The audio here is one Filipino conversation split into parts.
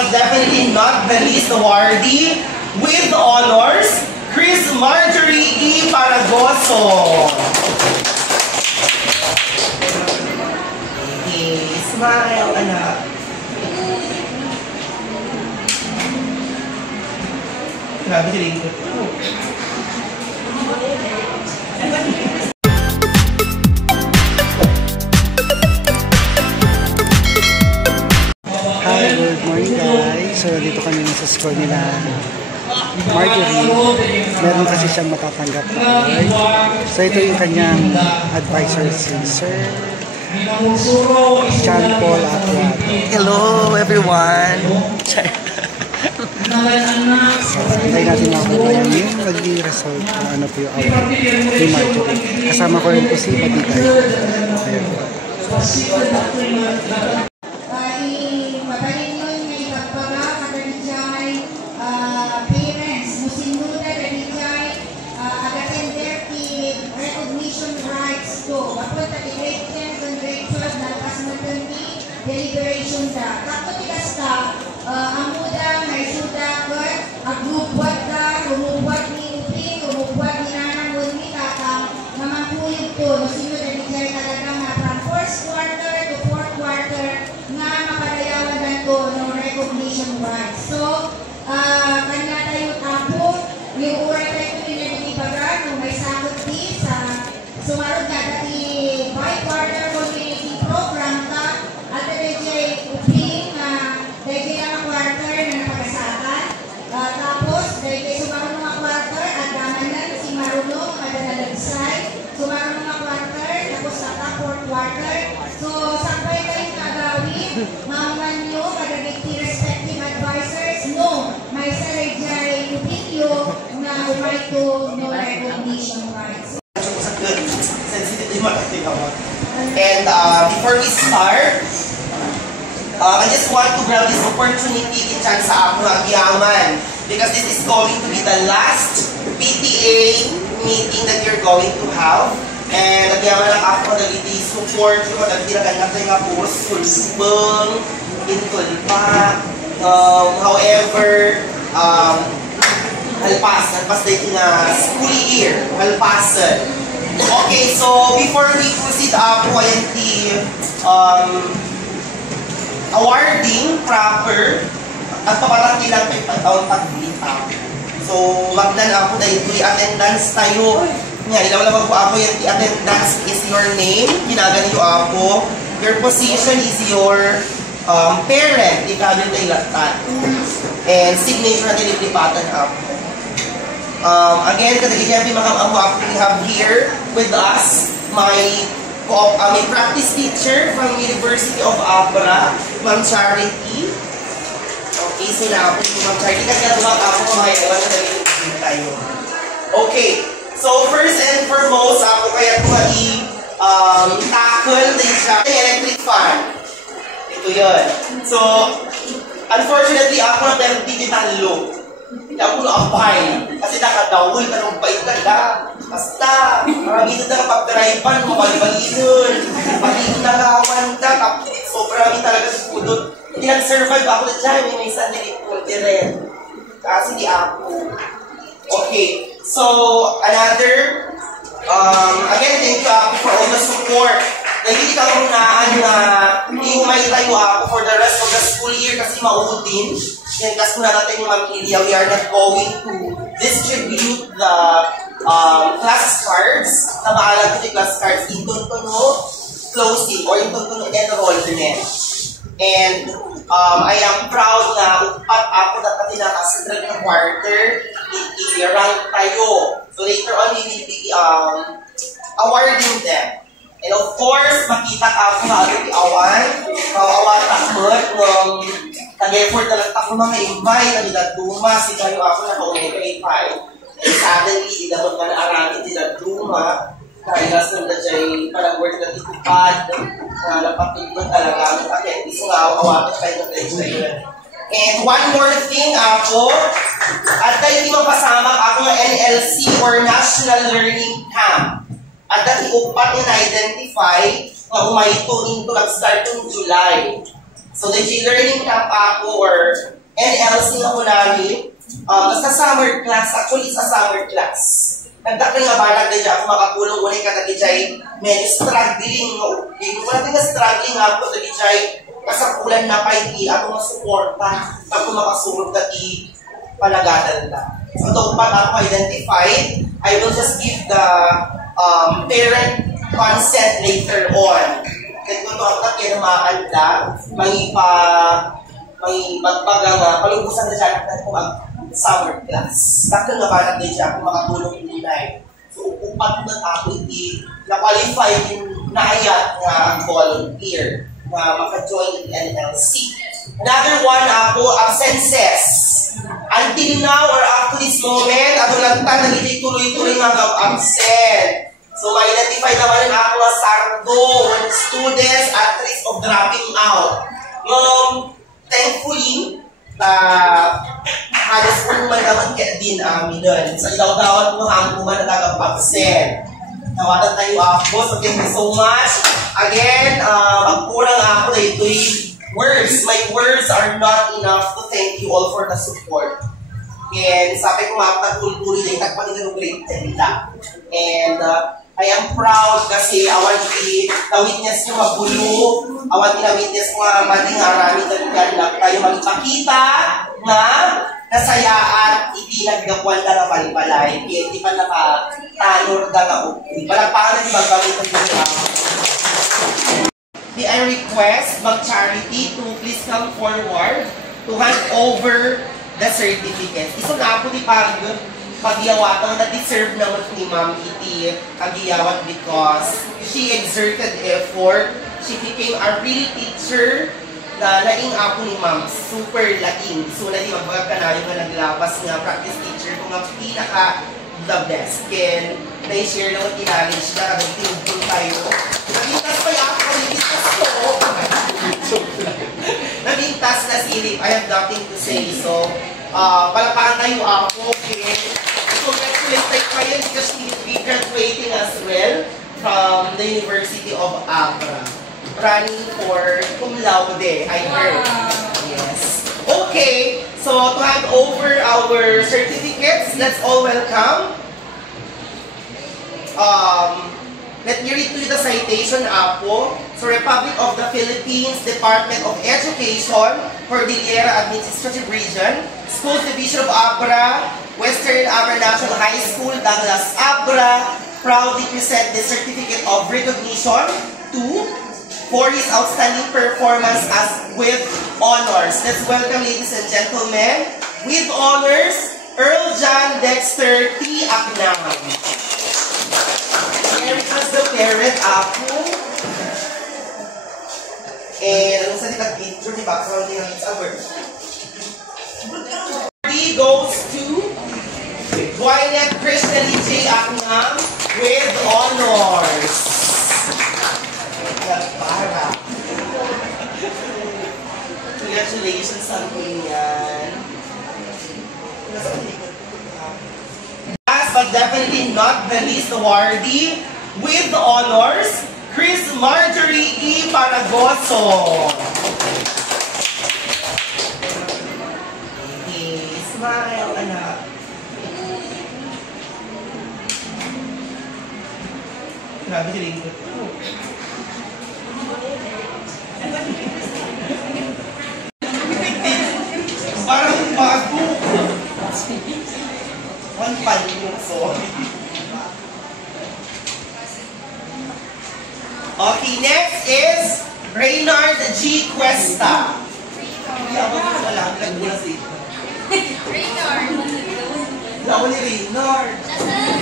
but definitely not the least awardee with honors, Chris Marjorie E. Paragoso. Okay, smile, anak. Grabe din ito. Hi, good morning guys. So dito kami sa school nila Marjorie. Meron kasi siyang matatanggap na award. So ito yung kanyang advisor, si Sir John Paul Atwato. Hello everyone. So hintay natin makuha yung magiging result kung ano po yung award ni Marjorie. Kasama ko rin po si Baditay. Ayan po. Deliberation ta. Kapag tigas ta, ang muda, may suda, agbubuat ka, umubuat ni Upri, umubuat ni Nanang Wunmi, tatang mamangkuyog to. Sino na nijay talaga nga from first quarter to fourth quarter nga mapadayawan na to no recognition rights. So, kanya tayo tapo, yung uray tayo pinagdipagan, nung may sakot di sa sumarod na dati by-quarter community program ka, at DJ Uping, DJ ang quarter na napagasakan. Tapos, DJ sumarunong ang quarter, at damanan si Marunong, madalalagsay. Sumarunong ang quarter, tapos sa fourth quarter. So, sampay kayong nagawin, maungan nyo, kadagiti respective advisors, no, may sa DJ Uping na umay to no recognition rights. And before we start, I just want to grab this opportunity to chat sa ako ng yaman because this is going to be the last PTA meeting that you're going to have. And nagyaman lang ako na support ko na tinaganapay nga po sulbang, intulpa. However, halpas dahil na school year, halpasan. Okay, so before we proceed ako ayan the awarding proper at paparang ilang may pag-taon so magdan ako dahil ito'y attendance tayo nga ilaw po ako yung attendance is your name, ginagan niyo ako, your position is your parent, ikabil tayo lahat and signature natin ilipatan ako. Again, kadagigyan we have here with us my practice teacher from University of Abra, Ma'am Charity. Okay, so na ako Ma'am Charity. Kasi natumak ako kumayawan na naging tayo. Okay, so first and foremost, ako kaya ito tackle the electric fan. Ito yun. So, unfortunately, ako na pero digital low. Hindi ako na-apply. Kasi nakadawul ka nung bait ka na. Basta, marami na pag-drive-an, mabalibalin. Pati nakawan ka, sobrang talaga sa pudot. Hindi nag-survive ako na dyan, may isang nilipulti rin. Kasi di ako. Okay, so, another, again, thank you ako for all the support. Nagigit ako na iumay tayo ako for the rest of the school year kasi mauod din. Yan, kasi kung natin yung mamilya, we are not going to distribute the class cards, na maalag ko yung class cards, yung tuntuno closing or yung tuntuno enrollment. And I am proud na upat ako na pati nakasidral ng quarter, i-rank tayo. So later on, we will be awarding them. And of course, makita ka ako na awan, kawawan takot ng nag-effort na lang ako mga invite, na nilagduma, si kayo ako na ka-omega 5. And suddenly, dinamot ka na arangin nilagduma, dahil nas nung na-jay palang-work na titupad, na napatulog talaga ang akit. Iso nga, awakan kayo ng lecture. And one more thing ako, at dahil di mapasama ako ng NLC or National Learning Camp. At dahil upat na identify na umayito into nag-start ng July. So, the learning camp ako or NLC ako namin. Basta summer class, actually sa summer class. Nagdakil nga balag na dyan ako makakulong ulit ka na dyan. Medyo struggling, no? Hindi ko natin na struggling ako na dyan. Kasakulan na pa hindi ako masuporta pag makasulog na palagatan na. So, ito pa ako identified, I will just give the parent consent later on. Kasi kung ito ako na kinamaanda, may magbagang palubusan na dyan at kung summer class. Dakil nga balag na dyan ako makatulong inay. So, upat na ako hindi na-qualify yung naayat na volunteer na maka-join in NLC. Another one ako, absences. Until now or up to this moment, ako lang nagiging tuloy-tuloy nga absent. So, ma-identify naman ako ang sardo when students at risk of dropping out. Thankfully, halos po naman naman din amin doon. Sa ilaw-dawan po hanggang po man natagap-absent. Nawatan tayo ako, so thank you so much. Again, magkurang ako na ito'y words. My words are not enough to thank you all for the support. And sabi ko nga, tagtuloy-tuloy na itagpanilang grade 10 lang. And I am proud kasi awan na-witness nyo magulo, awan na-witness mo nga mating harami na tayo magpakita na nasaya at itinagdapuan ka na balbalay. Kaya di pa nakatanor ka na upoy. Palagpakan na di magpamit ang mga. I request mag-charity to please come forward to hand over the certificate. Iso na ako di pagyawatan na deserve naman ni Ma'am Iti pagyawat because she exerted effort. She became a real teacher na laing ako ni Ma'am. Super laing. So, nadi magbaga ka na yung naglabas nga practice teacher kung ang pinaka the best. Can na-share naman kinalish na kami tinugtong tayo. Nabintas pa yung ako. Nabintas ko. Nabintas na silip. I have nothing to say. So, palapakan tayo ako. Okay. Congratulate tayo kayo because she will be graduating as well from the University of Abra. Running for cum laude, I heard. Yes. Okay, so to hand over our certificates, let's all welcome. Let me read to you the citation, Apo. So, Republic of the Philippines, Department of Education, Cordillera Administrative Region, Schools Division of Abra, Western Abra National High School, Douglas Abra, proudly present the Certificate of Recognition to for his outstanding performance as with honors. Let's welcome, ladies and gentlemen, with honors, Earl John Dexter T. Aknam. Eric has the parent, Apo. And ano sa picture ni background niya ng award. He goes to Gwyneth Christian J. Aknam with honors. Para. Congratulations sa yan. Last but definitely not the least awardee with honors, Chris Marjorie E. Paragoso. Okay, smile, anak. Grabe si Ringo. Parang bago. One palyo, sorry. Okay, next is Reynard G. Cuesta. Reynard. Wala ni Reynard. Nasaan?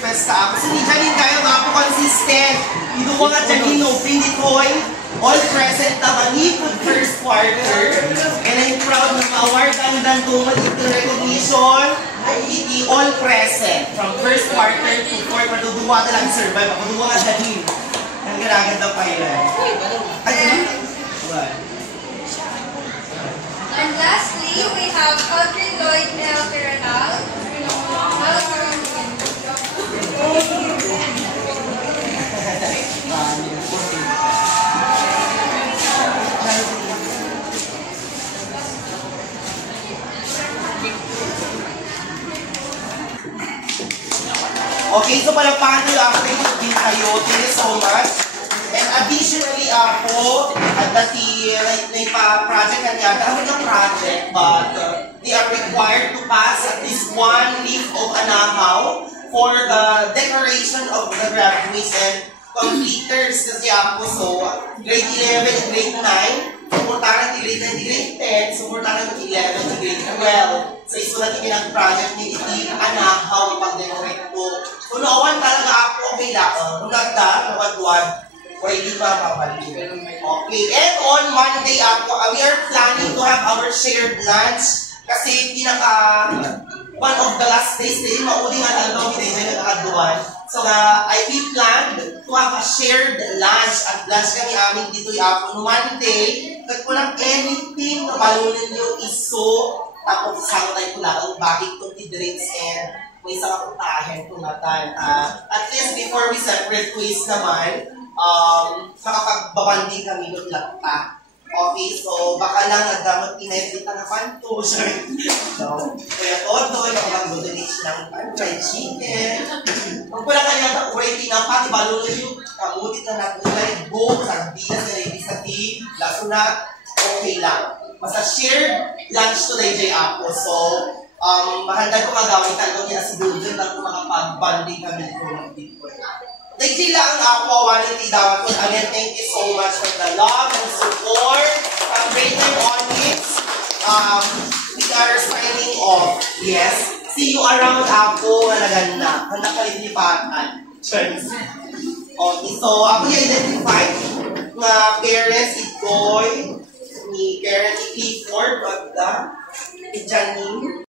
Festa ako. Kasi ni Janine kayo nga po consistent. Hindi ko nga Janine no, pinitoy. all present naman hipod first quarter. And I'm proud na ma-award ang dandungan ito recognition. Iti all present from first quarter to fourth. Patuduwa na lang survive. Patuduwa nga dahil. Ang ganda pa yun. And lastly, we have Audrey Lloyd Mel Perenal. Okay, so palagpakan nyo ako din kayo. Thank you so much. And additionally ako, at dati naipa-project na niya, dahil ng project, but they are required to pass at least one leaf of anahaw for the decoration of the graduates and completers kasi ako. So, grade 11 and grade 9, sumurtaran ng grade 9 and grade 10, sumurtaran ng 11 and grade 12. So, isulat yung ng-project ni iti anahaw ipag-decorate ko. So, noon talaga ako, okay lang. Nung nagda, or hindi pa mapapalito. Okay, and on Monday ako, we are planning to have our shared lunch kasi one of the last days din, mauling nga talaga hindi na nakakaduan. So, we planned to have a shared lunch at lunch kami amin dito ako. No Monday, kahit ko lang anything na malunin nyo iso, tapos isang tayo ko lang ang bakit itong drinks and may isang kaputahin kung natan. At least before we separate ways naman, makapagbabanding kami ng lapta. Okay, so baka lang nagdamot inedita na panto. So, kaya todo, nakapag-donate ng fried chicken. Kung pala kanya na uwaitin ng pati, balulog yung kamutit na natulay, go, sardinas na rin sa tea, laso na, okay lang. Basta shared lunch today, Jay Apo. So, mahanda ko magawin tanong niya si Dudon na kung makapag-banding kami dito ng dito. Like sila ang ako, quality daw ako. Again, thank you so much for the love and support. Great time audience. We are signing off. Yes. See you around ako na naganda. Handa ka rin lipatan. Okay, so ako yung identified na parents, Igoy, ni parents, Clifford, Magda, ni Janine.